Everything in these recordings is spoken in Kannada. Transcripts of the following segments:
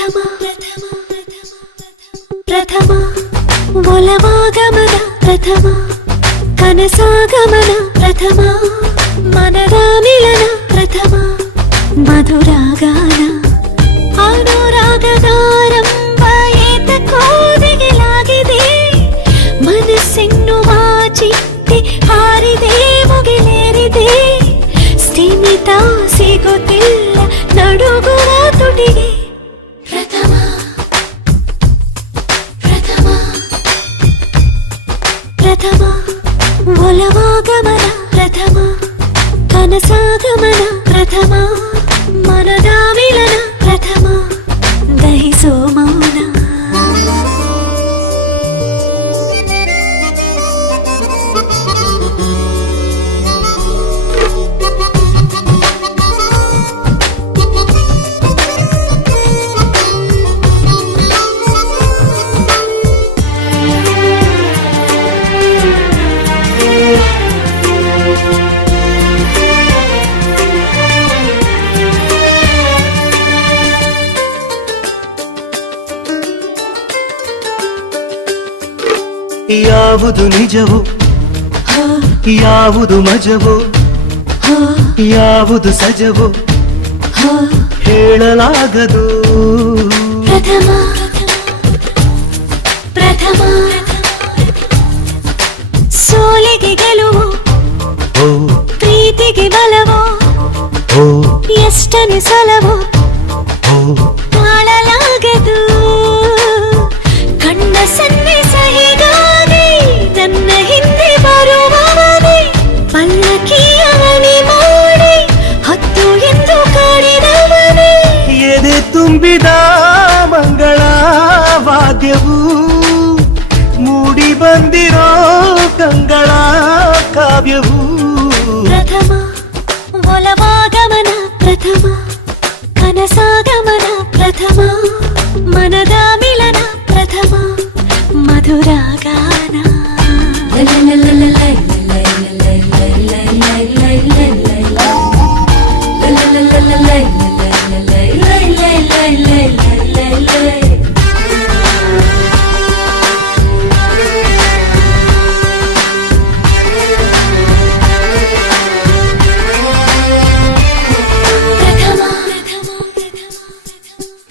ಪ್ರಥಮ ಪ್ರಥಮ ಒಲವಾಗಮನ ಪ್ರಥಮ ಕನಸಾಗಮನ ಪ್ರಥಮ ಮನದ ಮಿಲನ ಪ್ರಥಮ ಮಧುರಾಗಾನ ಅನುರಾಗದಾರಂಭ ಏತಕೋದಿಗೆಲಾಗಿದೆ ಮನಸ್ಸೆನ್ನುವ ಚಿಟ್ಟೆ ಹಾರಿದೆ ಮುಗಿಲೇರಿದೆ ಸ್ಥಿಮಿತ ಸಿಗುತ್ತಿಲ್ಲ ನಡುಗುವ ತುಟಿಗೆ ಪ್ರಥಮ ಪ್ರಥಮ ಪ್ರಥಮ ಒಲವಾಗಮನ ಪ್ರಥಮ ಕನಸಾಗಮನ ಪ್ರಥಮ ಮನದ ಮಿಲನ ಪ್ರಥಮ ದಹಿಸೋ ಮೌನ ಯಾವುದು ನಿಜವೋ ಯಾವುದು ಮಜವೋ ಯಾವುದು ಸಜವೋ ಹೇಳಲಾಗದು ಪ್ರಥಮ ಪ್ರಥಮ ಸೋಲಿಗೆ ಗೆಲುವು ಪ್ರೀತಿಗೆ ಬಲವೋ ಎಷ್ಟನೆ ಸಲವೋ ತಾಳಲಾಗದು ಕಣ್ಣ ಸನ್ನಿಸ ಹೀಗಾಗಿ ನನ್ನ ಹಿಂದೆ ಬರುವವನೇ ಪಲ್ಲಕ್ಕಿಯ ಮಣಿ ಮಾಡಿ ಹತ್ತು ಎಂದು ಕಾಡಿದವನೇ ಎದೆ ತುಂಬಿದ ಮಂಗಳ ವಾದ್ಯವು ಮೂಡಿ ಬಂದಿರೋ ಕಂಗಳ ಕಾವ್ಯವು ಪ್ರಥಮ ಒಲವಾಗಮನ ಪ್ರಥಮ ಕನಸಾಗಮನ ಪ್ರಥಮ ಮನದ ಮಿಲನ ಪ್ರಥಮ ಮಧುರಾಗಾನ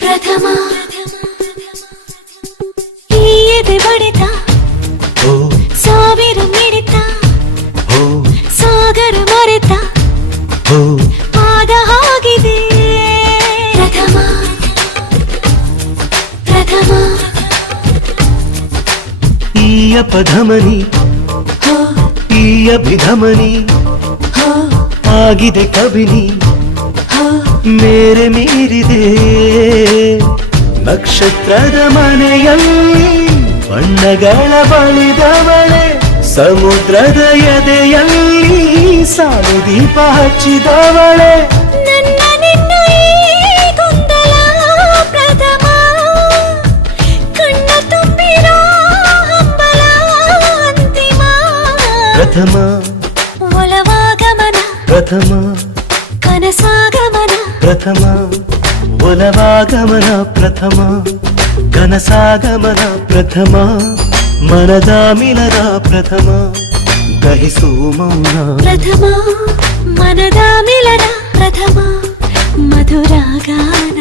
ಪ್ರಥಮ ಈ ಎದೆ ಬಡಿತ ಸಾವಿರ ಮಿಡಿತ ಸಾಗರ ಮರೆತ ಪಾದ ಆಗಿದೆ ಪ್ರಥಮ ಪ್ರಥಮ ಈ ಅಪಧಮನಿ ಈ ಅಭಿಧಮನಿ ಆಗಿದೆ ಕಬಿನಿ ಮೇರೆ ಮೀರಿದೆ ನಕ್ಷತ್ರದ ಮನೆಯಲ್ಲಿ ಬಣ್ಣಗಳ ಬಳಿದವಳೆ ಸಮುದ್ರದ ಎದೆಯಲ್ಲಿ ಸಾಲು ದೀಪ ಹಚ್ಚಿದವಳೆ ನನ್ನ ನಿನ್ನ ಈ ಗೊಂದಲ ಪ್ರಥಮ ಕಣ್ಣ ತುಂಬಿರೋ ಹಂಬಲ ಅಂತಿಮ ಪ್ರಥಮ ಒಲವಾಗಮನ ಪ್ರಥಮ ಕನಸಾಗಮನ ಪ್ರಥಮ ಒಲವಾಗಮನ ಪ್ರಥಮ ಕನಸಾಗಮನ ಪ್ರಥಮ ಮನದ ಮಿಲನ ಪ್ರಥಮ ದಹಿಸು ಮೌನ ಪ್ರಥಮ ಮನದ ಮಿಲನ ಪ್ರಥಮ ಮಧುರಾಗಾನ